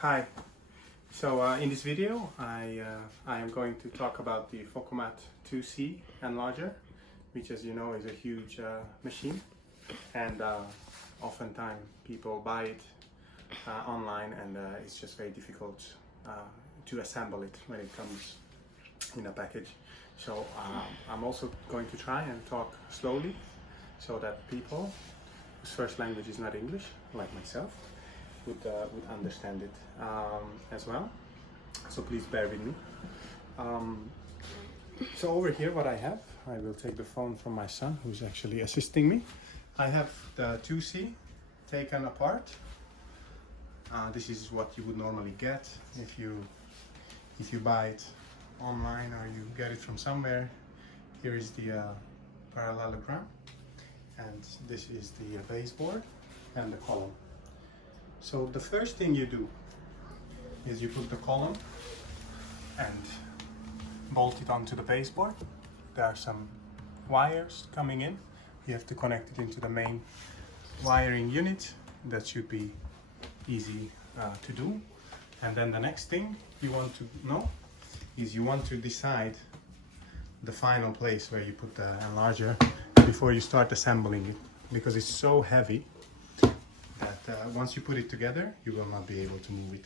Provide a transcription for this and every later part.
Hi. So in this video I am going to talk about the Focomat IIc enlarger, which, as you know, is a huge machine, and oftentimes people buy it online, and it's just very difficult to assemble it when it comes in a package. So I'm also going to try and talk slowly so that people whose first language is not English, like myself, would understand it as well. So please bear with me. So over here, what I have, I will take the phone from my son, who's actually assisting me. I have the 2C taken apart. This is what you would normally get if you buy it online or you get it from somewhere. Here is the parallelogram, and this is the baseboard and the column. So the first thing you do is you put the column and bolt it onto the baseboard. There are some wires coming in. You have to connect it into the main wiring unit. That should be easy to do. And then the next thing you want to know is you want to decide the final place where you put the enlarger before you start assembling it, because it's so heavy that once you put it together, you will not be able to move it.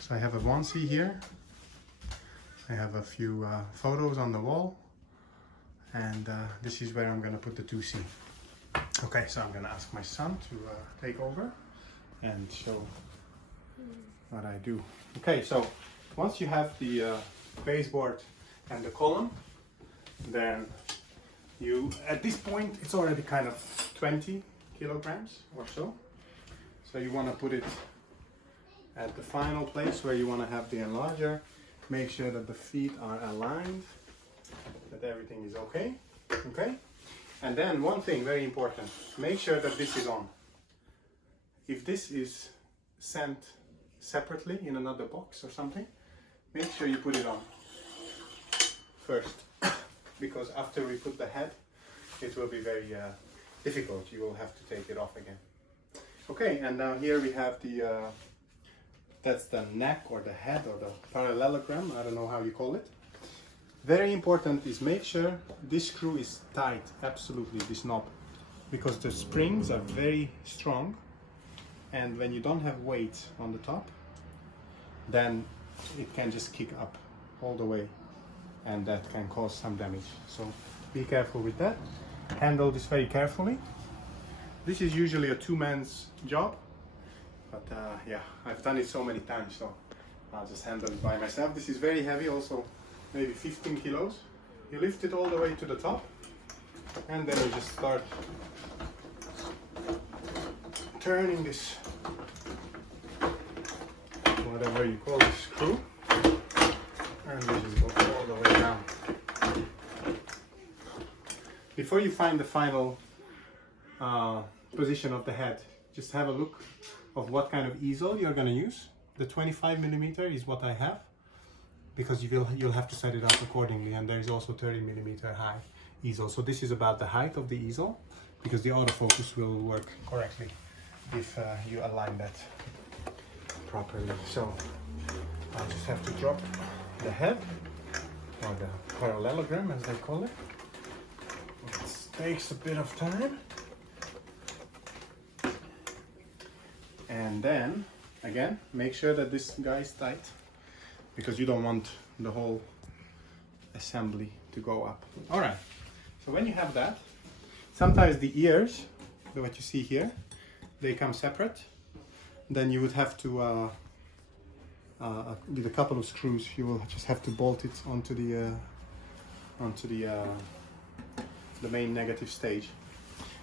So I have a 1C here. I have a few photos on the wall, and this is where I'm going to put the 2C. Okay, so I'm going to ask my son to take over and show what I do. Okay, so once you have the baseboard and the column, then you, at this point, it's already kind of 20 kilograms or so. So you want to put it at the final place where you want to have the enlarger. Make sure that the feet are aligned, that everything is okay. Okay? And then one thing very important, make sure that this is on. If this is sent separately in another box or something, make sure you put it on first, because after we put the head, it will be very difficult. You will have to take it off again. Okay, and now here we have the, that's the neck or the head or the parallelogram, I don't know how you call it. Very important is make sure this screw is tight, absolutely, this knob, because the springs are very strong, and when you don't have weight on the top, then it can just kick up all the way, and that can cause some damage. So be careful with that. Handle this very carefully. This is usually a two-man's job, but yeah, I've done it so many times, so I'll just handle it by myself. This is very heavy, also maybe 15 kilos. You lift it all the way to the top, and then you just start turning this, whatever you call this screw, and you just go all the way down. Before you find the final position of the head, just have a look of what kind of easel you're going to use. The 25mm is what I have, because you'll have to set it up accordingly, and there is also 30mm high easel. So this is about the height of the easel, because the autofocus will work correctly if you align that properly. So I'll just have to drop the head, or the parallelogram as they call it. It takes a bit of time. And then, again, make sure that this guy is tight, because you don't want the whole assembly to go up. Alright, so when you have that, sometimes the ears, what you see here, they come separate. Then you would have to, with a couple of screws, you will just have to bolt it onto the main negative stage.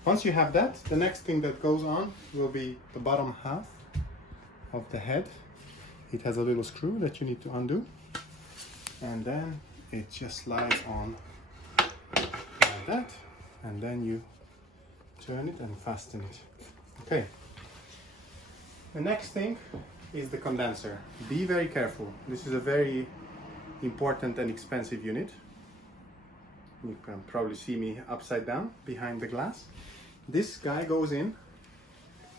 Once you have that, the next thing that goes on will be the bottom half of the head. It has a little screw that you need to undo, and then it just slides on like that, and then you turn it and fasten it. Okay. The next thing is the condenser. Be very careful. This is a very important and expensive unit. You can probably see me upside down behind the glass. This guy goes in,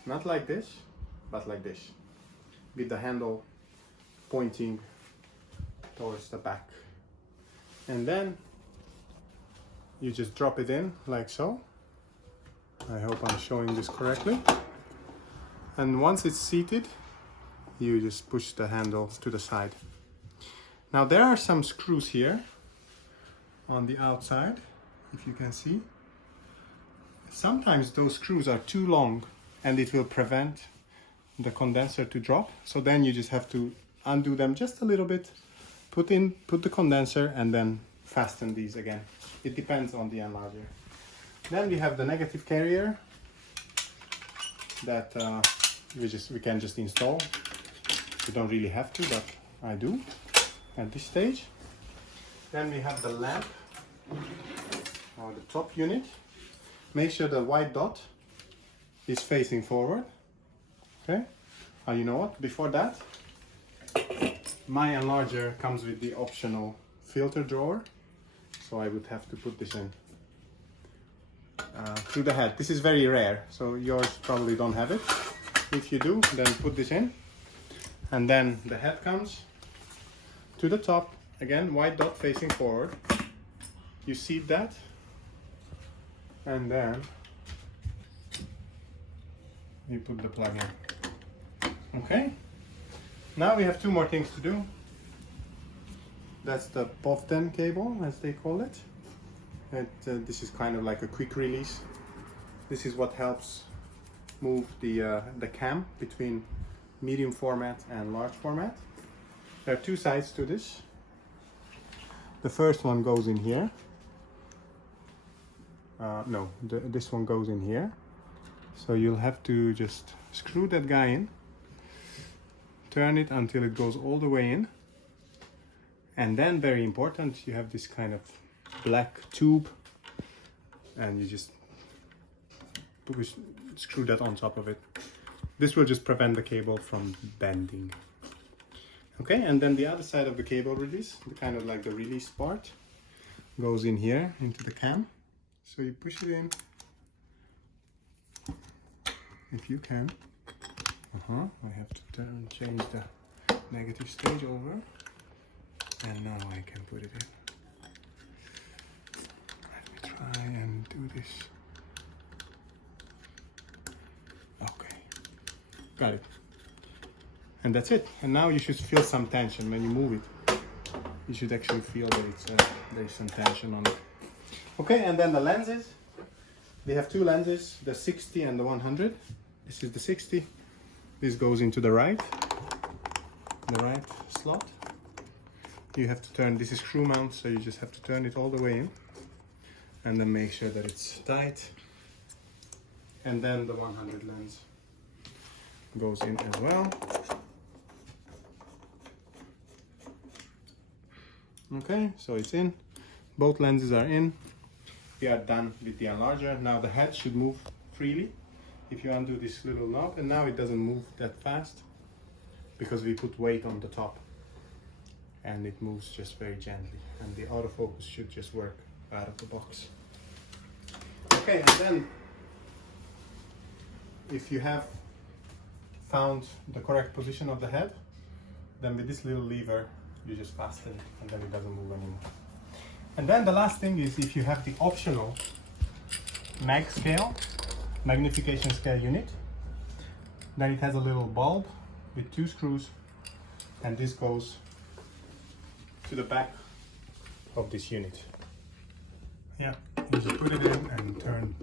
not like this, but like this. with the handle pointing towards the back. And then you just drop it in like so. I hope I'm showing this correctly. And once it's seated, you just push the handle to the side. Now there are some screws here on the outside, if you can see. Sometimes those screws are too long and it will prevent the condenser to drop. So then you just have to undo them just a little bit, put the condenser, and then fasten these again. It depends on the enlarger. Then we have the negative carrier that we can just install. You don't really have to, but I do at this stage. Then we have the lamp, or the top unit. Make sure the white dot is facing forward. Okay. You know what? Before that, my enlarger comes with the optional filter drawer, so I would have to put this in through the head. This is very rare, so yours probably don't have it. If you do, then put this in, and then the head comes to the top. Again, white dot facing forward. You see that, and then you put the plug in. Okay, now we have two more things to do. That's the POV10 cable, as they call it. This is kind of like a quick release. This is what helps move the cam between medium format and large format. There are two sides to this. The first one goes in here. This one goes in here. So you'll have to just screw that guy in, turn it until it goes all the way in, and then, very important, you have this kind of black tube, and you just screw that on top of it. This will just prevent the cable from bending. Okay, and then the other side of the cable release, the kind of like the release part, goes in here into the cam. So you push it in, if you can. I have to change the negative stage over, and now I can put it in. Let me try and do this. Okay, got it. And that's it. And now you should feel some tension when you move it. You should actually feel that there's some tension on it. Okay, and then the lenses. We have two lenses, the 60 and the 100. This is the 60. This goes into the right slot. You have to turn, this is screw mount, so you just have to turn it all the way in, and then make sure that it's tight. And then the 100 lens goes in as well. Okay, so it's in. Both lenses are in. We are done with the enlarger. Now the head should move freely if you undo this little knob, and now it doesn't move that fast because we put weight on the top, and it moves just very gently, and the autofocus should just work out of the box. Okay, and then if you have found the correct position of the head, then with this little lever you just fasten it, and then it doesn't move anymore. And then the last thing is, if you have the optional magnification scale unit, then it has a little bulb with two screws, and this goes to the back of this unit. Yeah, you just put it in and turn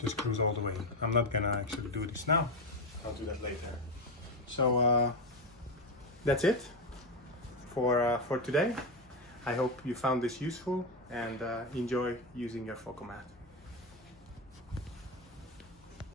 the screws all the way in. I'm not gonna actually do this now, I'll do that later. So that's it for today. I hope you found this useful and enjoy using your Focomat.